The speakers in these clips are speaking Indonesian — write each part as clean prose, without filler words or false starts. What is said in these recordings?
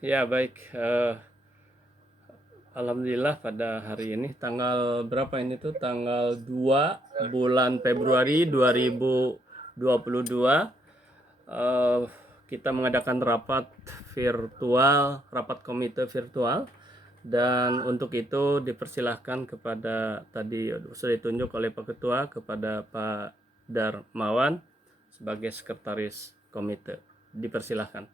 Ya baik, alhamdulillah pada hari ini tanggal berapa ini tuh tanggal 2 bulan Februari 2022, eh, kita mengadakan rapat komite virtual, dan untuk itu dipersilahkan kepada tadi sudah ditunjuk oleh Pak Ketua kepada Pak Darmawan sebagai sekretaris komite. Dipersilahkan.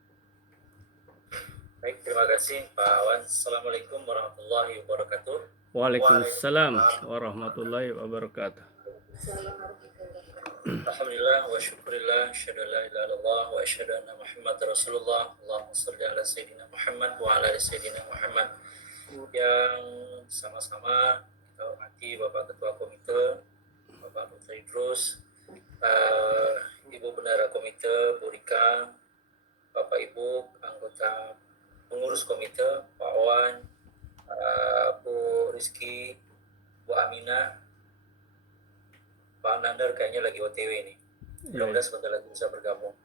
Baik, terima kasih Pak Awan. Assalamualaikum warahmatullahi wabarakatuh. Waalaikumsalam warahmatullahi wabarakatuh. Alhamdulillah wa syukurillah, asyhadu an la ilaha illallah wa asyhadu anna Muhammad Rasulullah. Allahumma shalli ala sayyidina Muhammad wa ala ali sayyidina Muhammad. Yang sama-sama kita hormati Bapak Ketua Komite, Bapak Dr. Idrus, Ibu Bendara Komite, Bu Rika, Bapak Ibu anggota pengurus komite, Pak Awan, Bu Rizky, Bu Aminah, Pak Nandar kayaknya lagi OTW nih. Mudah-mudahan sebentar lagi bisa bergabung.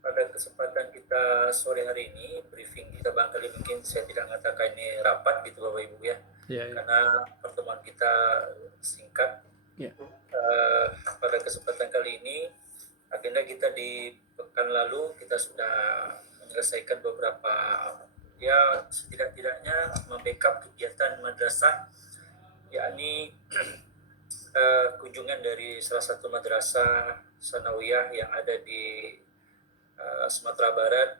Pada kesempatan kita sore hari ini, briefing kita barangkali mungkin saya tidak mengatakan ini rapat gitu Bapak Ibu ya. Karena pertemuan kita singkat. Pada kesempatan kali ini, agenda kita di pekan lalu kita sudah menyelesaikan beberapa, ya setidak-tidaknya membackup kegiatan madrasah, yakni kunjungan dari salah satu madrasah sanawiyah yang ada di Sumatera Barat,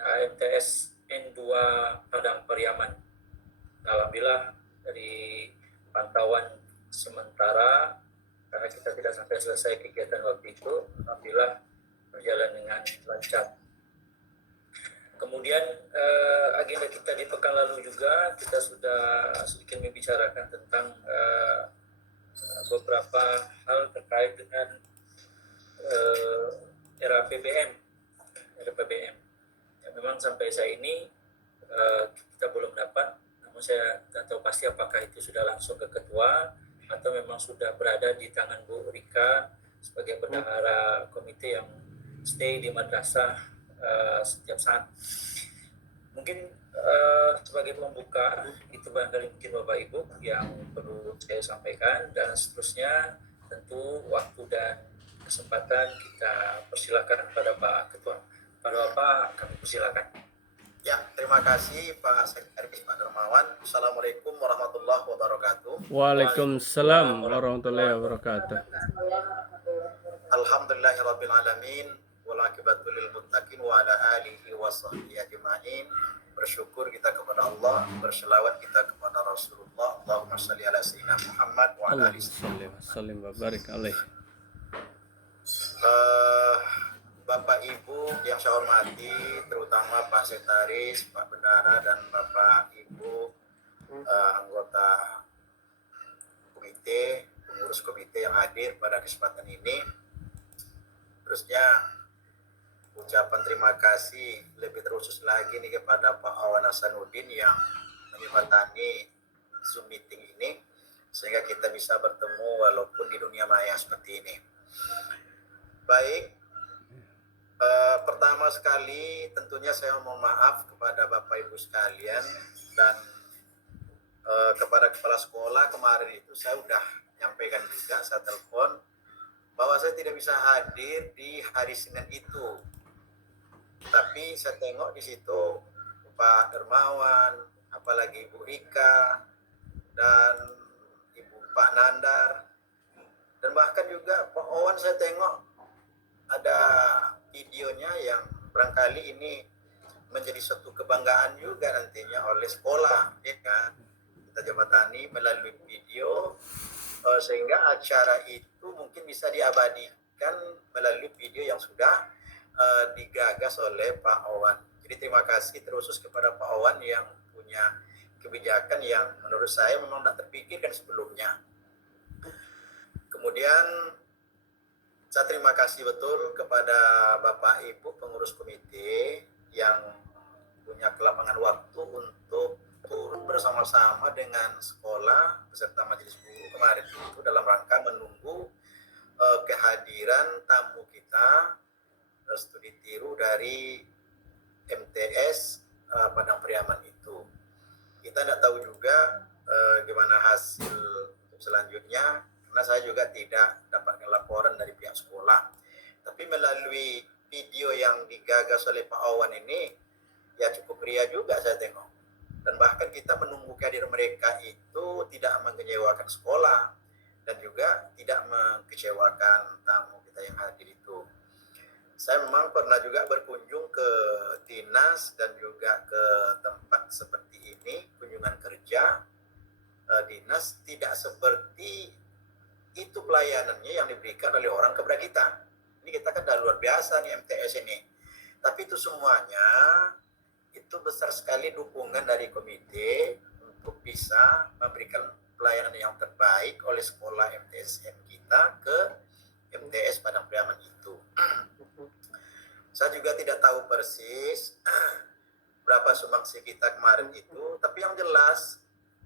AMTS N2 Padang Pariaman. Alhamdulillah dari pantauan sementara, karena kita tidak sampai selesai kegiatan waktu itu, alhamdulillah berjalan dengan lancar. Kemudian agenda kita di pekan lalu juga kita sudah sedikit membicarakan tentang beberapa hal terkait dengan era PBM. Ya, memang sampai saat ini kita belum dapat, namun saya tidak tahu pasti apakah itu sudah langsung ke ketua atau memang sudah berada di tangan Bu Rika sebagai bendahara komite yang stay di madrasah setiap saat. Mungkin sebagai pembuka itu barangkali mungkin Bapak Ibu yang perlu saya sampaikan, dan seterusnya tentu waktu dan kesempatan kita persilakan kepada Pak Ketua. Pada Bapak kami persilakan. Ya, terima kasih Pak Sekretaris Pak Darmawan. Assalamualaikum warahmatullahi wabarakatuh. Waalaikumsalam warahmatullahi wabarakatuh. Alhamdulillahirabbil alamin wal aqibatu lil muttaqin wa ala alihi wa sahbihi ajmain. Bersyukur kita kepada Allah, berselawat kita kepada Rasulullah. Allahumma shalli ala sayyidina Muhammad wa ala ali sallim wa barik alaih. Bapak Ibu yang saya hormati, terutama Pak Sekretaris, Pak Bendara, dan Bapak Ibu anggota komite, pengurus komite yang hadir pada kesempatan ini. Terusnya ucapan terima kasih lebih terusus lagi nih kepada Pak Awan Hasanuddin yang menjembatani Zoom meeting ini sehingga kita bisa bertemu walaupun di dunia maya seperti ini. Baik, pertama sekali tentunya saya mohon maaf kepada Bapak Ibu sekalian, dan kepada kepala sekolah kemarin itu saya sudah nyampaikan juga, saya telepon bahwa saya tidak bisa hadir di hari Senin itu. Tapi saya tengok di situ Pak Darmawan, apalagi Ibu Rika dan Ibu Pak Nandar, dan bahkan juga Pak Owan saya tengok ada videonya yang barangkali ini menjadi suatu kebanggaan juga nantinya oleh sekolah, ya kan? Kita jembatani melalui video sehingga acara itu mungkin bisa diabadikan melalui video yang sudah digagas oleh Pak Owan. Jadi terima kasih terusus kepada Pak Owan yang punya kebijakan yang menurut saya memang tidak terpikirkan sebelumnya. Kemudian saya terima kasih betul kepada Bapak Ibu pengurus komite yang punya kelapangan waktu untuk turun bersama-sama dengan sekolah beserta majelis guru kemarin itu dalam rangka menunggu kehadiran tamu kita studi tiru dari MTS Padang Priaman itu. Kita tidak tahu juga gimana hasil untuk selanjutnya, karena saya juga tidak dapat laporan dari pihak sekolah. Tapi melalui video yang digagas oleh Pak Awan ini, ya cukup ria juga saya tengok. Dan bahkan kita menunggu kehadiran mereka itu tidak mengecewakan sekolah dan juga tidak mengecewakan tamu kita yang hadir itu. Saya memang pernah juga berkunjung ke dinas dan juga ke tempat seperti ini, kunjungan kerja dinas, tidak seperti itu pelayanannya yang diberikan oleh orang kepada kita. Ini kita kan udah luar biasa nih MTS ini. Tapi itu semuanya itu besar sekali dukungan dari komite untuk bisa memberikan pelayanan yang terbaik oleh sekolah MTSN kita ke MTS Padang Priaman itu. Saya juga tidak tahu persis berapa sumbangsi kita kemarin itu, tapi yang jelas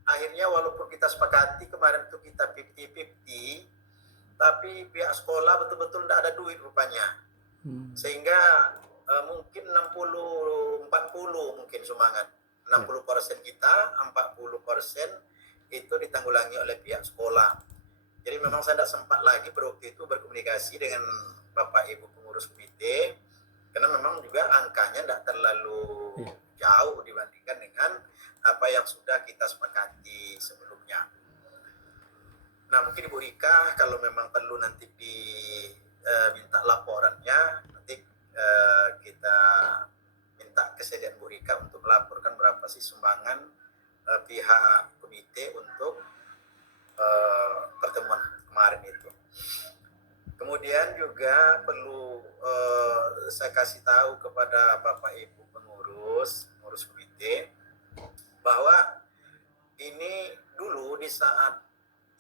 akhirnya walaupun kita sepakati kemarin itu kita 50-50, tapi pihak sekolah betul-betul tidak ada duit rupanya. Sehingga mungkin 60-40 mungkin sumbangan. 60% kita, 40% itu ditanggulangi oleh pihak sekolah. Jadi memang saya tidak sempat lagi waktu itu berkomunikasi dengan Bapak Ibu pengurus komite, karena memang juga angkanya tidak terlalu jauh dibandingkan dengan apa yang sudah kita sepakati sebelumnya. Nah mungkin Ibu Rika kalau memang perlu nanti diminta laporannya, nanti kita minta kesediaan Bu Rika untuk melaporkan berapa sih sumbangan pihak komite untuk pertemuan kemarin itu. Kemudian juga perlu saya kasih tahu kepada Bapak Ibu pengurus komite bahwa ini dulu di saat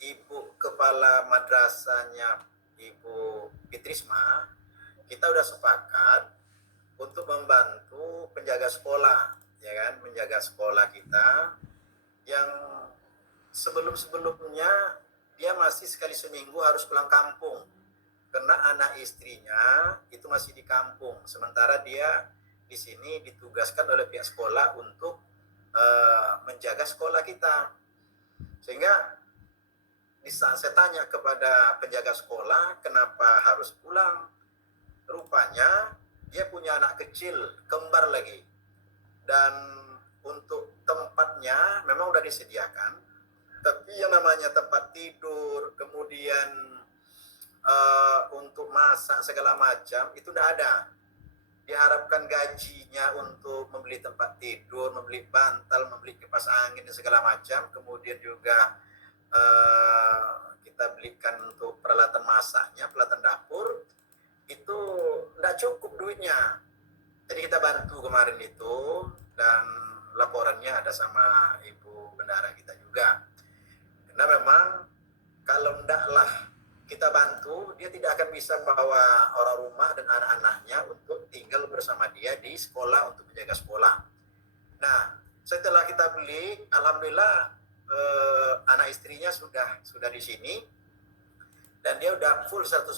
Ibu Kepala Madrasahnya Ibu Fitrisma, kita udah sepakat untuk membantu penjaga sekolah, ya kan, menjaga sekolah kita yang sebelum-sebelumnya dia masih sekali seminggu harus pulang kampung karena anak istrinya itu masih di kampung, sementara dia di sini ditugaskan oleh pihak sekolah untuk menjaga sekolah kita. Sehingga di saat saya tanya kepada penjaga sekolah kenapa harus pulang, rupanya dia punya anak kecil, kembar lagi. Dan untuk tempatnya memang udah disediakan, tapi yang namanya tempat tidur, kemudian untuk masak segala macam itu udah ada. Diharapkan gajinya untuk membeli tempat tidur, membeli bantal, membeli kipas angin dan segala macam, kemudian juga kita belikan untuk peralatan masaknya, peralatan dapur, itu tidak cukup duitnya. Jadi kita bantu kemarin itu, dan laporannya ada sama Ibu Bendara kita juga. Karena memang kalau tidaklah kita bantu, dia tidak akan bisa bawa orang rumah dan anak-anaknya untuk tinggal bersama dia di sekolah untuk menjaga sekolah. Nah, setelah kita beli, alhamdulillah anak istrinya sudah di sini dan dia udah full 100%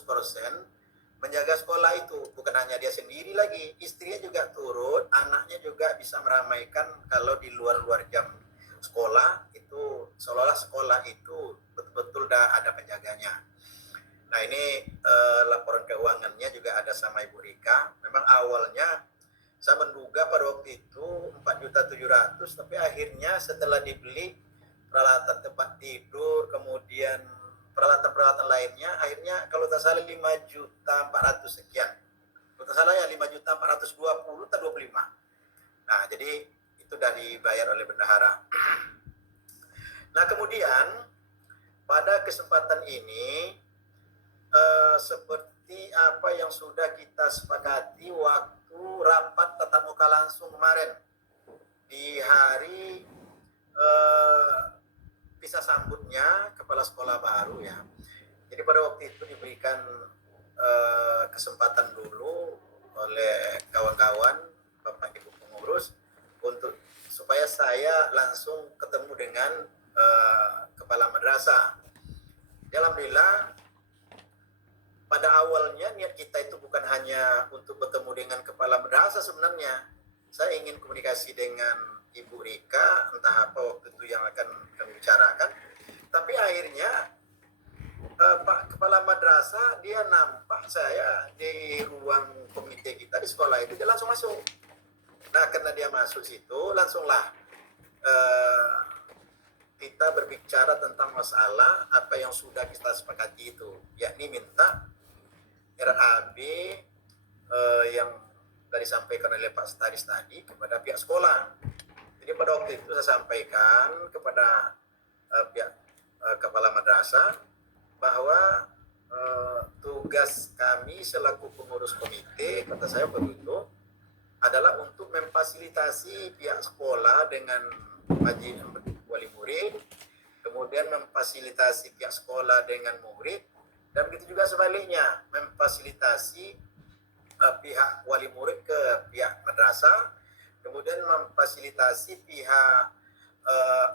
menjaga sekolah itu. Bukan hanya dia sendiri lagi, istrinya juga turut, anaknya juga bisa meramaikan kalau di luar-luar jam sekolah itu seolah-olah sekolah itu betul-betul udah ada penjaganya. Nah ini laporan keuangannya juga ada sama Ibu Rika. Memang awalnya saya menduga pada waktu itu 4.700.000, tapi akhirnya setelah dibeli peralatan tempat tidur, kemudian peralatan-peralatan lainnya, akhirnya kalau tak salah 5.400.000 sekian. Kalau tak salah ya 5.420.000 atau 25. Nah jadi itu sudah dibayar oleh bendahara. Nah kemudian pada kesempatan ini seperti apa yang sudah kita sepakati waktu rapat tatap muka langsung kemarin di hari pisah sambutnya kepala sekolah baru ya. Jadi pada waktu itu diberikan kesempatan dulu oleh kawan-kawan Bapak Ibu pengurus untuk supaya saya langsung ketemu dengan kepala madrasah. Alhamdulillah pada awalnya niat kita itu bukan hanya untuk bertemu dengan kepala madrasah sebenarnya. Saya ingin komunikasi dengan Ibu Rika, entah apa waktu itu yang akan kami bicarakan. Tapi akhirnya Pak Kepala Madrasah dia nampak saya di ruang komite kita di sekolah itu, dia langsung masuk. Nah, karena dia masuk situ, langsunglah kita berbicara tentang masalah apa yang sudah kita sepakati itu, yakni minta RAB yang tadi sampaikan oleh Pak Staris tadi kepada pihak sekolah. Jadi pada waktu itu saya sampaikan kepada pihak kepala madrasah bahwa tugas kami selaku pengurus komite, kata saya begitu, adalah untuk memfasilitasi pihak sekolah dengan wali murid, kemudian memfasilitasi pihak sekolah dengan murid, dan begitu juga sebaliknya, memfasilitasi pihak wali murid ke pihak madrasah, kemudian memfasilitasi pihak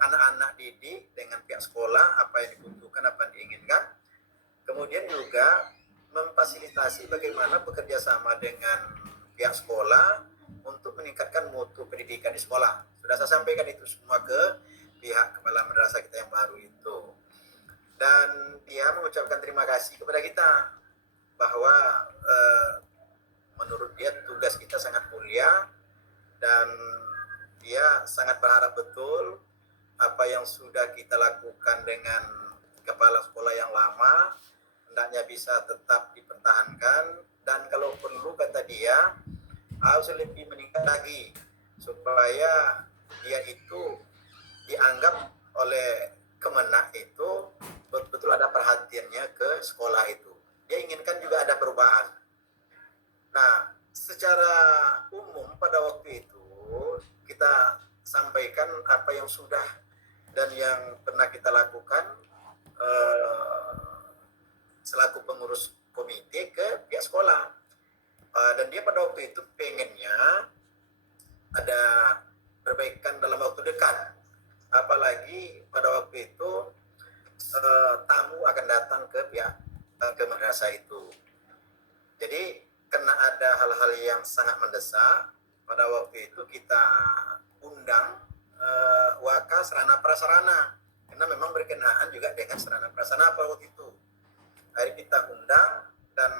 anak-anak didik dengan pihak sekolah, apa yang dibutuhkan, apa yang diinginkan, kemudian juga memfasilitasi bagaimana bekerja sama dengan pihak sekolah untuk meningkatkan mutu pendidikan di sekolah. Sudah saya sampaikan itu semua ke pihak kepala madrasah kita yang baru itu. Dan dia mengucapkan terima kasih kepada kita bahwa menurut dia tugas kita sangat mulia dan dia sangat berharap betul apa yang sudah kita lakukan dengan kepala sekolah yang lama hendaknya bisa tetap dipertahankan, dan kalau perlu kata dia harus lebih meningkat lagi supaya dia itu dianggap oleh Kemenak itu betul-betul ada perhatiannya ke sekolah itu. Dia inginkan juga ada perubahan. Nah, secara umum pada waktu itu kita sampaikan apa yang sudah dan yang pernah kita lakukan selaku pengurus komite ke pihak sekolah. Dan dia pada waktu itu pengennya ada perbaikan dalam waktu dekat. Apalagi pada waktu itu tamu akan datang ke pihak ke madrasah itu. Jadi karena ada hal-hal yang sangat mendesak, pada waktu itu kita undang waka sarana prasarana, karena memang berkenaan juga dengan sarana prasarana pada waktu itu. Akhirnya kita undang dan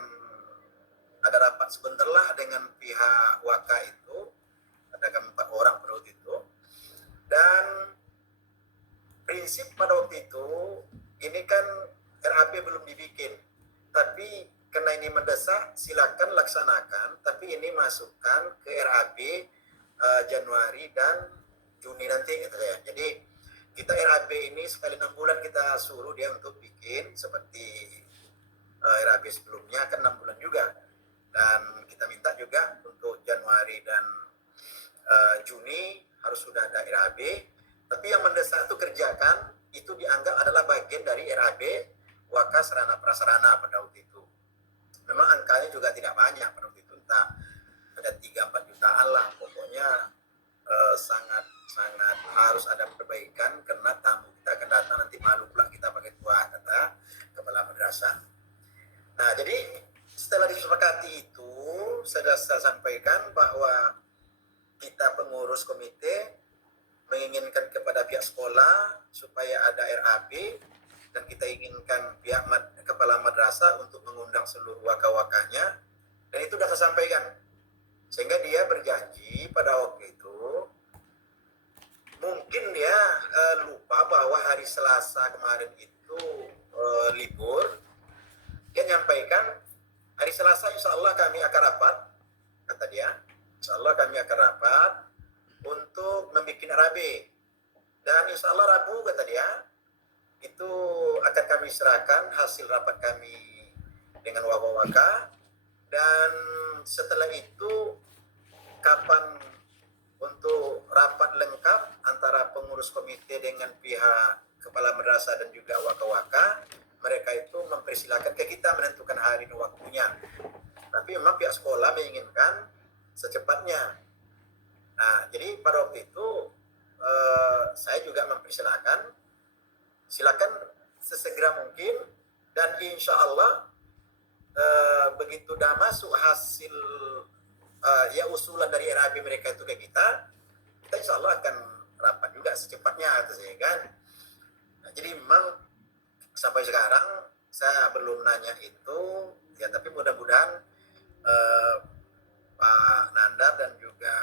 ada rapat sebentar lah dengan pihak waka itu, ada kami 4 orang pada waktu itu. Dan prinsip pada waktu itu, ini kan RAB belum dibikin, tapi karena ini mendesak, silakan laksanakan, tapi ini masukkan ke RAB Januari dan Juni nanti gitu ya. Jadi kita RAB ini sekali 6 bulan kita suruh dia untuk bikin, seperti RAB sebelumnya kan 6 bulan juga. Dan kita minta juga untuk Januari dan Juni harus sudah ada RAB. Tapi yang mendesak itu kerjakan, itu dianggap adalah bagian dari RAB Waka Sarana Prasarana pada waktu itu. Memang angkanya juga tidak banyak pada waktu itu, entah ada 3-4 jutaan lah. Pokoknya sangat harus ada perbaikan karena tamu kita akan datang nanti malu pula kita pakai tua, kata kepala madrasah. Nah, jadi setelah disepakati itu, saya sampaikan bahwa kita pengurus komite menginginkan kepada pihak sekolah supaya ada RAB, dan kita inginkan pihak kepala madrasah untuk mengundang seluruh waka-wakanya, dan itu sudah saya sampaikan. Sehingga dia berjanji pada waktu itu, mungkin dia lupa bahwa hari Selasa kemarin itu libur. Dia nyampaikan hari Selasa insya Allah kami akan rapat, kata dia, insya Allah kami akan rapat untuk membuat RAB, dan insya Allah Rabu, kata dia, itu akan kami serahkan hasil rapat kami dengan waka-waka, dan setelah itu kapan untuk rapat lengkap antara pengurus komite dengan pihak kepala madrasah dan juga waka-waka, mereka itu mempersilakan ke kita menentukan hari dan waktunya. Tapi memang pihak sekolah menginginkan secepatnya. Nah, jadi pada waktu itu saya juga mempersilakan, silakan sesegera mungkin, dan insya Allah begitu dah masuk hasil ya usulan dari RAB mereka itu ke kita insya Allah akan rapat juga secepatnya kan. Nah, jadi memang sampai sekarang saya belum nanya itu ya, tapi mudah-mudahan Pak Nandar dan juga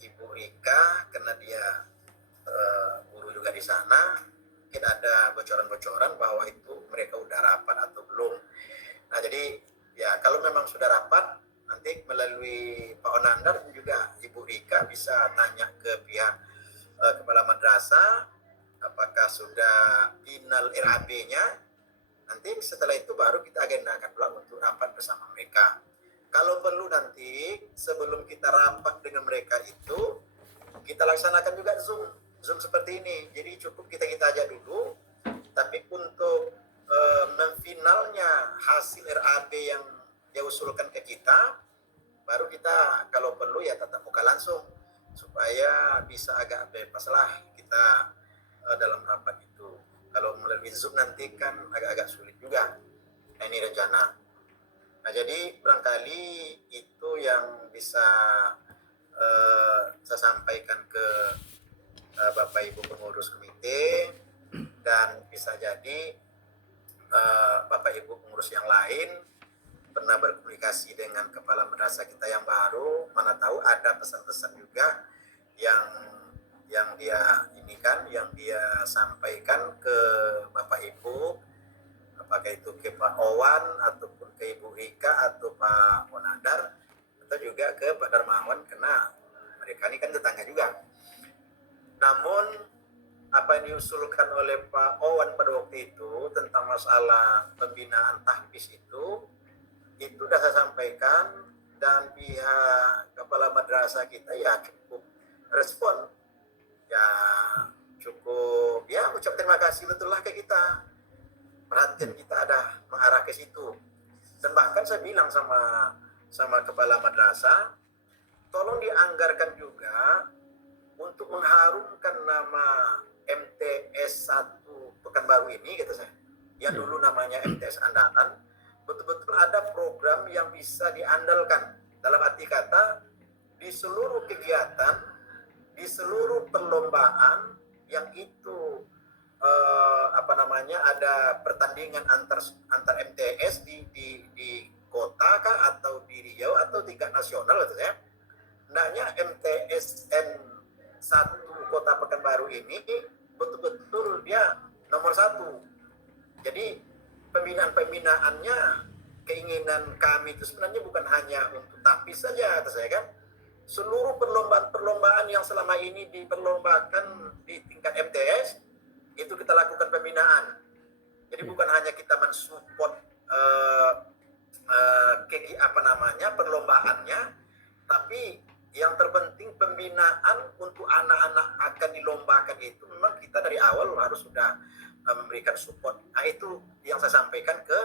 Ibu Rika karena dia guru juga di sana, mungkin ada bocoran-bocoran bahwa itu mereka udah rapat atau belum. Nah jadi ya kalau memang sudah rapat, nanti melalui Pak Onandar dan juga Ibu Rika bisa tanya ke pihak kepala madrasah apakah sudah final RAB-nya. Nanti setelah itu baru kita agendakan pula untuk rapat bersama mereka. Kalau perlu nanti sebelum kita rapat dengan mereka itu kita laksanakan juga Zoom seperti ini. Jadi cukup kita aja dulu. Tapi untuk memfinalnya hasil RAB yang dia usulkan ke kita, baru kita kalau perlu ya tatap muka langsung supaya bisa agak bebas lah kita dalam rapat itu. Kalau melalui Zoom nanti kan agak-agak sulit juga. Nah, ini rencana. Nah jadi barangkali itu yang bisa saya sampaikan ke Bapak Ibu pengurus komite, dan bisa jadi Bapak Ibu pengurus yang lain pernah berkomunikasi dengan kepala madrasah kita yang baru, mana tahu ada pesan-pesan juga yang dia ini kan, yang dia sampaikan ke Bapak Ibu, apakah itu ke Pak Owan ataupun ke Ibu Rika atau Pak Monadar atau juga ke Pak Darmawan, karena mereka ini kan tetangga juga. Namun apa yang diusulkan oleh Pak Owan pada waktu itu tentang masalah pembinaan tahfiz itu sudah saya sampaikan, dan pihak kepala madrasah kita ya cukup respon, ya cukup ya ucap terima kasih betul lah ke kita, perhatian kita ada mengarah ke situ. Dan bahkan saya bilang sama kepala madrasah, tolong dianggarkan juga untuk mengharumkan nama MTS 1 Pekanbaru ini, kata saya, yang dulu namanya MTS Andalan, betul-betul ada program yang bisa diandalkan, dalam arti kata di seluruh kegiatan, di seluruh perlombaan yang itu ada pertandingan antar MTS di kota kah atau di Riau atau tingkat nasional, gitu ya. Hendaknya MTSN 1 Kota Pekanbaru ini betul-betul dia nomor 1. Jadi pembinaannya, keinginan kami itu sebenarnya bukan hanya untuk tahfiz saja, kata saya kan. Seluruh perlombaan yang selama ini diperlombakan di tingkat MTS itu kita lakukan pembinaan. Jadi bukan hanya kita mensupport perlombaannya, tapi yang terpenting pembinaan untuk anak-anak akan dilombakan itu memang kita dari awal harus sudah memberikan support. Nah itu yang saya sampaikan ke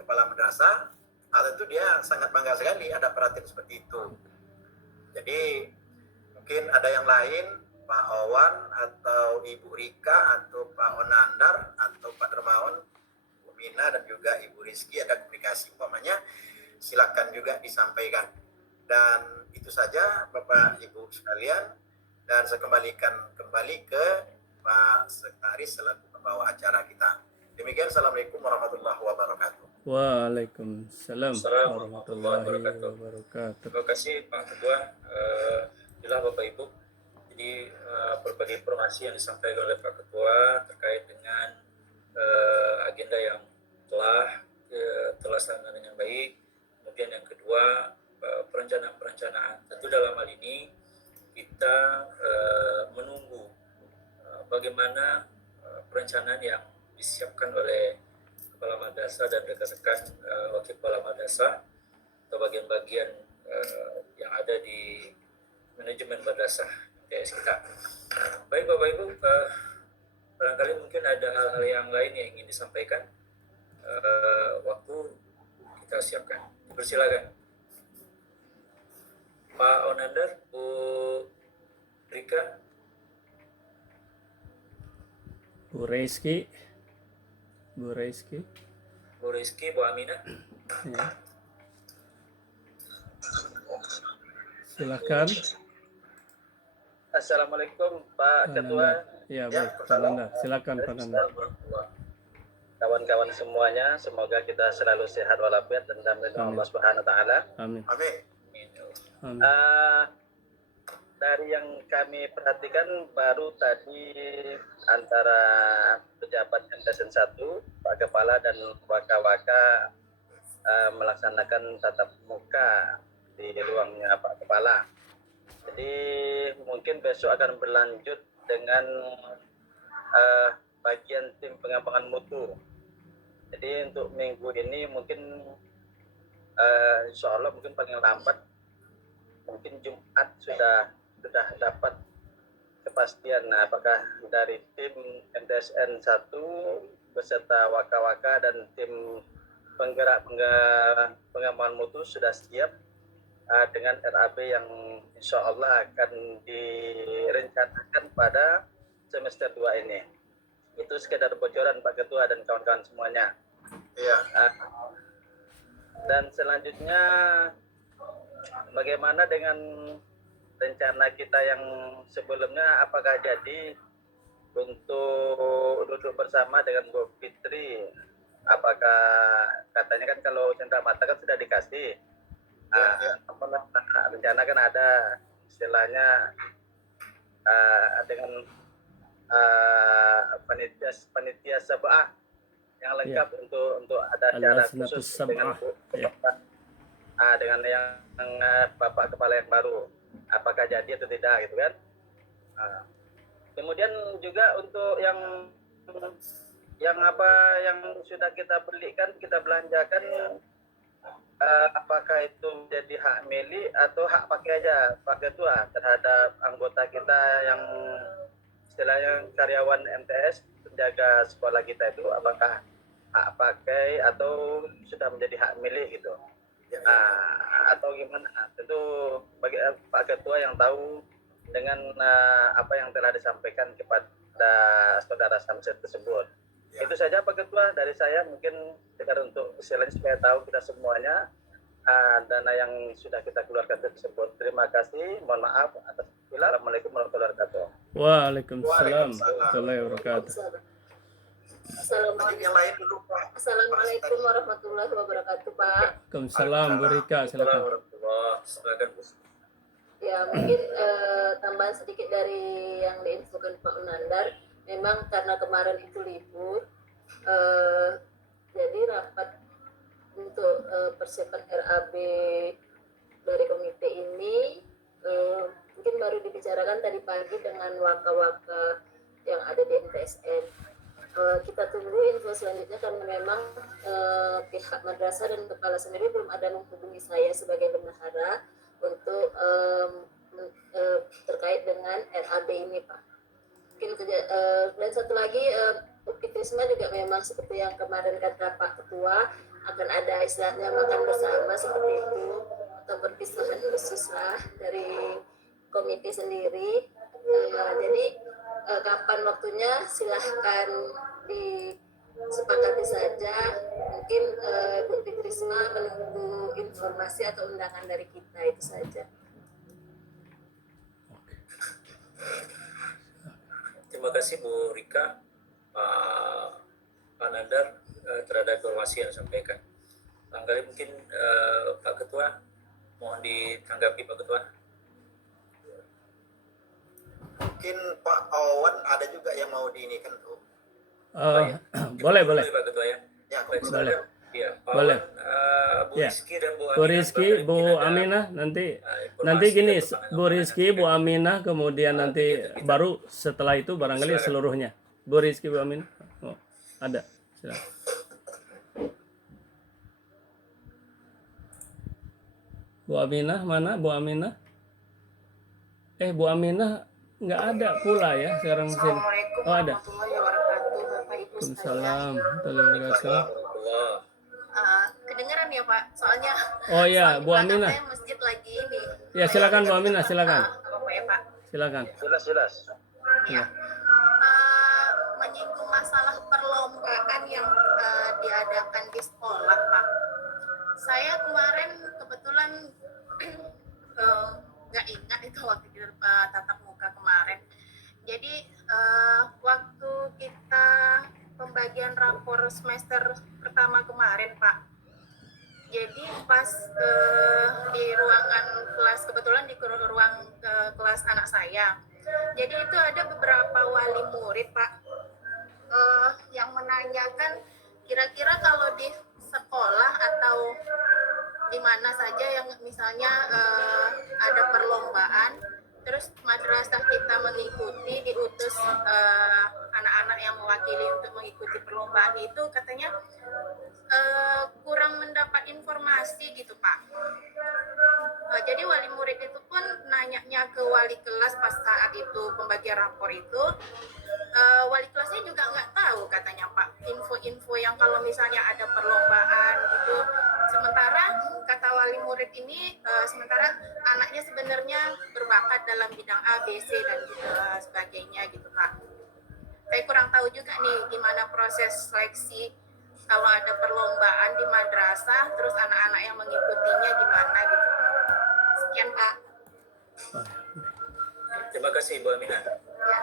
kepala madrasah. Tentu dia sangat bangga sekali ada perhatian seperti itu. Jadi mungkin ada yang lain, Pak Owan atau Ibu Rika atau Pak Onandar atau Pak Dermawan, Bu Mina dan juga Ibu Rizky ada komunikasi umpamanya, silakan juga disampaikan. Dan itu saja Bapak Ibu sekalian, dan saya kembalikan kembali ke Pak Sekretaris selaku pembawa acara kita. Demikian, Assalamualaikum warahmatullahi wabarakatuh. Waalaikumsalam warahmatullahi wabarakatuh. Terima kasih Pak Ketua. Inilah Bapak Ibu, jadi berbagai informasi yang disampaikan oleh Pak Ketua terkait dengan agenda yang telah terlaksana dengan baik. Kemudian yang kedua, perencanaan. Tentu dalam hal ini kita menunggu bagaimana perencanaan yang disiapkan oleh kepala madrasah dan rekan-rekan wakil kepala madrasah atau bagian-bagian yang ada di manajemen madrasah MTS kita. Baik Bapak Ibu, barangkali mungkin ada hal-hal yang lain yang ingin disampaikan. Waktu kita siapkan. Persilakan. Pak Onandar, Bu Rika, Bu Rizky, Bu Aminah. Ya. Silakan. Assalamualaikum Pak Pananda. Ketua. Ya, Ya, baik. Pananda. Silakan Pananda. Kawan-kawan semuanya, semoga kita selalu sehat walafiat dan dalam lindungan Amin. Allah Subhanahu wa taala. Amin. Amin. Amin. Dari yang kami perhatikan baru tadi antara pejabat MTSN 1, Pak Kepala dan Waka-Waka melaksanakan tatap muka di ruangnya Pak Kepala. Jadi mungkin besok akan berlanjut dengan bagian tim pengembangan mutu. Jadi untuk minggu ini mungkin insya Allah mungkin paling lambat mungkin Jumat sudah dapat kepastian apakah dari tim MTSN 1 beserta Waka-Waka dan tim penggerak pengembangan mutu sudah siap dengan RAB yang insya Allah akan direncanakan pada semester 2 ini. Itu sekedar bocoran Pak Ketua dan kawan-kawan semuanya. Iya. Dan selanjutnya bagaimana dengan rencana kita yang sebelumnya, apakah jadi untuk duduk bersama dengan Bu Fitri? Apakah katanya kan kalau cenderamata kan sudah dikasih, rencana kan ada istilahnya dengan panitia sabah yang lengkap untuk ada acara khusus dengan dengan yang Bapak Kepala yang baru, apakah jadi atau tidak gitu kan. Kemudian juga untuk yang sudah kita belikan, kita belanjakan, apakah itu menjadi hak milik atau hak pakai aja Pak Ketua terhadap anggota kita yang istilahnya karyawan MTS penjaga sekolah kita itu, apakah hak pakai atau sudah menjadi hak milik gitu, atau gimana? Tentu bagi Pak Ketua yang tahu dengan apa yang telah disampaikan kepada saudara Samsir tersebut. Ya. Itu saja Pak Ketua dari saya, mungkin sekedar untuk istilahnya supaya tahu kita semuanya dana yang sudah kita keluarkan tersebut. Terima kasih, mohon maaf atas segala. Assalamualaikum warahmatullahi wabarakatuh. Waalaikumsalam warahmatullahi wabarakatuh. Assalamualaikum warahmatullahi wabarakatuh, Pak. Waalaikumsalam Bu Rika, silakan. Ya, mungkin tambahan sedikit dari yang diinfokan Pak Unandar. Memang karena kemarin itu libur, jadi rapat untuk persiapan RAB dari komite ini mungkin baru dibicarakan tadi pagi dengan waka-waka yang ada di MTSN. Kita tunggu info selanjutnya karena memang pihak madrasah dan kepala sendiri belum ada menghubungi saya sebagai bendahara untuk terkait dengan RAB ini, Pak. Mungkin dan satu lagi, Bukti Trisma juga memang seperti yang kemarin kata Pak Ketua, akan ada istilahnya makan bersama seperti itu, atau perpisahan khusus lah dari komite sendiri. Jadi kapan waktunya silahkan disepakati saja. Mungkin Bukti Trisma menunggu informasi atau undangan dari kita, itu saja. Terima kasih Bu Rika, Pak Nandar terhadap informasi yang disampaikan. Barangkali mungkin Pak Ketua, mohon ditanggapi Pak Ketua. Mungkin Pak Awan ada juga yang mau diinikan tuh. Boleh. Pak Ketua ya. Ya, Boleh. Ya, Pak Boleh. Awan, Bu Ya. Rizky dan Bu Bu Rizky, Bu Aminah, nanti gini, Bu Rizky, Bu Aminah, kemudian nanti baru setelah itu barangkali seluruhnya. Bu Rizky, Bu Aminah, ada, silakan. Bu Aminah mana? Bu Aminah? Bu Aminah nggak ada pula ya sekarang sini. Oh ada. Waalaikumsalam warahmatullahi wabarakatuh. Kedengaran ya Pak, soalnya oh ya Bu Aminah, masjid lagi nih. Ya silakan Bu Aminah, silakan. Apa ya Pak? Silakan. Jelas. Ya. Menyinggung masalah perlombaan yang diadakan di sekolah Pak. Saya kemarin kebetulan nggak ingat itu waktu di tatap muka kemarin. Jadi waktu kita pembagian rapor semester pertama kemarin, Pak. Jadi pas di ruangan kelas, kebetulan di ruang kelas anak saya. Jadi itu ada beberapa wali murid, Pak, yang menanyakan kira-kira kalau di sekolah atau di mana saja yang misalnya ada perlombaan, terus madrasah kita mengikuti, diutus anak-anak yang mewakili untuk mengikuti perlombaan itu, katanya kurang mendapat informasi gitu, Pak. Jadi wali murid itu pun nanyanya ke wali kelas pas saat itu pembagian rapor itu, wali kelasnya juga nggak tahu katanya, Pak, info-info yang kalau misalnya ada perlombaan gitu. Sementara kata wali murid ini, sementara anaknya sebenarnya berbakat dalam bidang A, B, C dan gitu, sebagainya gitu, Pak. Saya kurang tahu juga nih gimana proses seleksi kalau ada perlombaan di madrasah, terus anak-anak yang mengikutinya gimana gitu. Sekian, Pak. Terima kasih Ibu Aminah. Ya.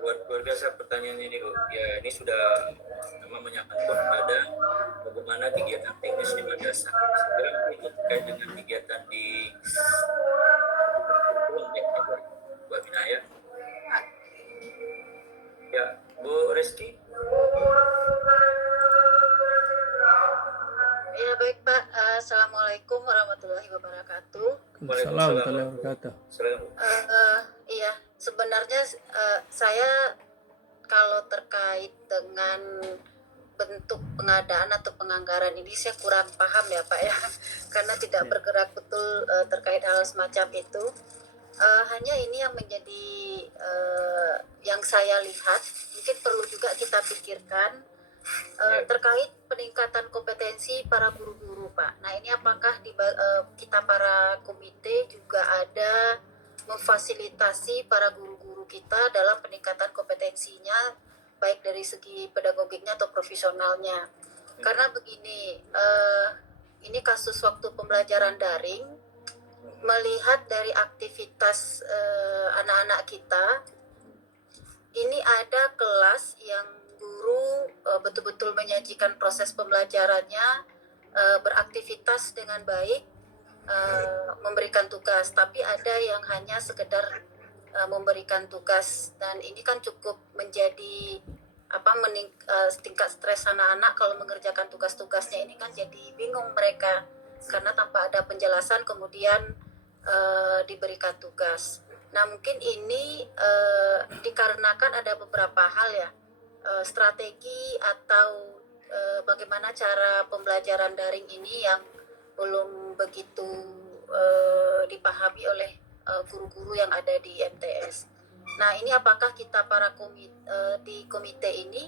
Luar biasa pertanyaan ini, Bu. Ya, ini sudah memang menyangkut pada bagaimana kegiatan teknis di madrasah. Sebenarnya itu terkait dengan kegiatan di Bu Aminah ya. Ya, Bu Reski. Ya baik Pak, Assalamualaikum warahmatullahi wabarakatuh. Waalaikumsalam warahmatullahi wabarakatuh. Iya, sebenarnya saya kalau terkait dengan bentuk pengadaan atau penganggaran ini saya kurang paham ya Pak ya, karena tidak bergerak betul terkait hal semacam itu. Hanya ini yang menjadi yang saya lihat, mungkin perlu juga kita pikirkan terkait peningkatan kompetensi para guru-guru, Pak. Nah ini apakah kita para komite juga ada memfasilitasi para guru-guru kita dalam peningkatan kompetensinya, baik dari segi pedagogiknya atau profesionalnya. Karena begini, ini kasus waktu pembelajaran daring, melihat dari aktivitas anak-anak kita, ini ada kelas yang guru betul-betul menyajikan proses pembelajarannya, beraktivitas dengan baik, memberikan tugas, tapi ada yang hanya sekedar memberikan tugas, dan ini kan cukup menjadi tingkat stres anak-anak kalau mengerjakan tugas-tugasnya ini kan jadi bingung mereka karena tanpa ada penjelasan kemudian diberikan tugas. Nah mungkin ini dikarenakan ada beberapa hal ya, strategi atau bagaimana cara pembelajaran daring ini yang belum begitu dipahami oleh guru-guru yang ada di MTS. Nah ini apakah kita para di komite ini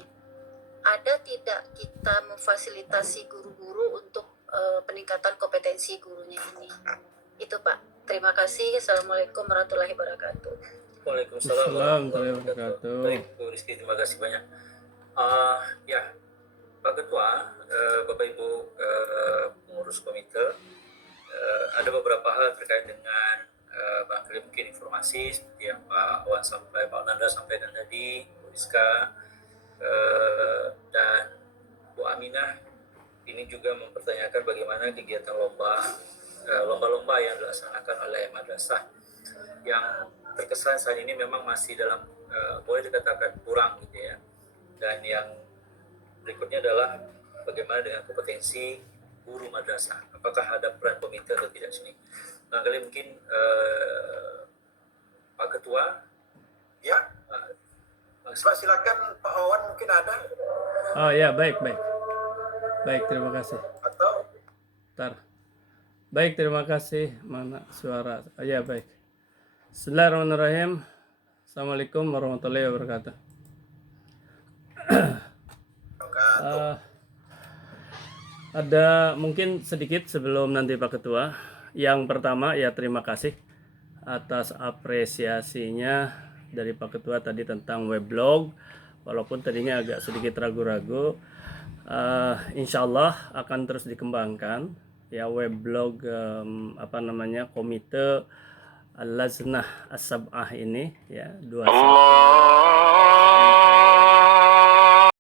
ada tidak kita memfasilitasi guru-guru untuk peningkatan kompetensi gurunya ini? Itu Pak. Terima kasih. Assalamualaikum warahmatullahi wabarakatuh. Waalaikumsalam warahmatullahi wabarakatuh. Baik, Bu Rizky, terima kasih banyak. Ya, Pak Ketua, Bapak Ibu pengurus komite, ada beberapa hal terkait dengan barangkali mungkin informasi seperti yang Pak Nanda sampaikan tadi, Bu Rizka, dan Bu Aminah ini juga mempertanyakan bagaimana kegiatan lomba-lomba yang dilaksanakan oleh madrasah yang terkesan saat ini memang masih dalam boleh dikatakan kurang gitu ya. Dan yang berikutnya adalah bagaimana dengan kompetensi guru madrasah, apakah ada peran komite atau tidak sini. Nah kali mungkin Pak Ketua Ya, Pak silakan Pak Wawan mungkin ada Oh ya, baik. Baik, terima kasih. atau Baik, terima kasih. Mana suara? Ya, baik. Bismillahirrahmanirrahim. Assalamualaikum warahmatullahi wabarakatuh. Ada mungkin sedikit sebelum nanti Pak Ketua. Yang pertama ya terima kasih atas apresiasinya dari Pak Ketua tadi tentang weblog. Walaupun tadinya agak sedikit ragu-ragu, insya Allah akan terus dikembangkan ya weblog komite Al-Laznah As-Sab'ah ini ya 21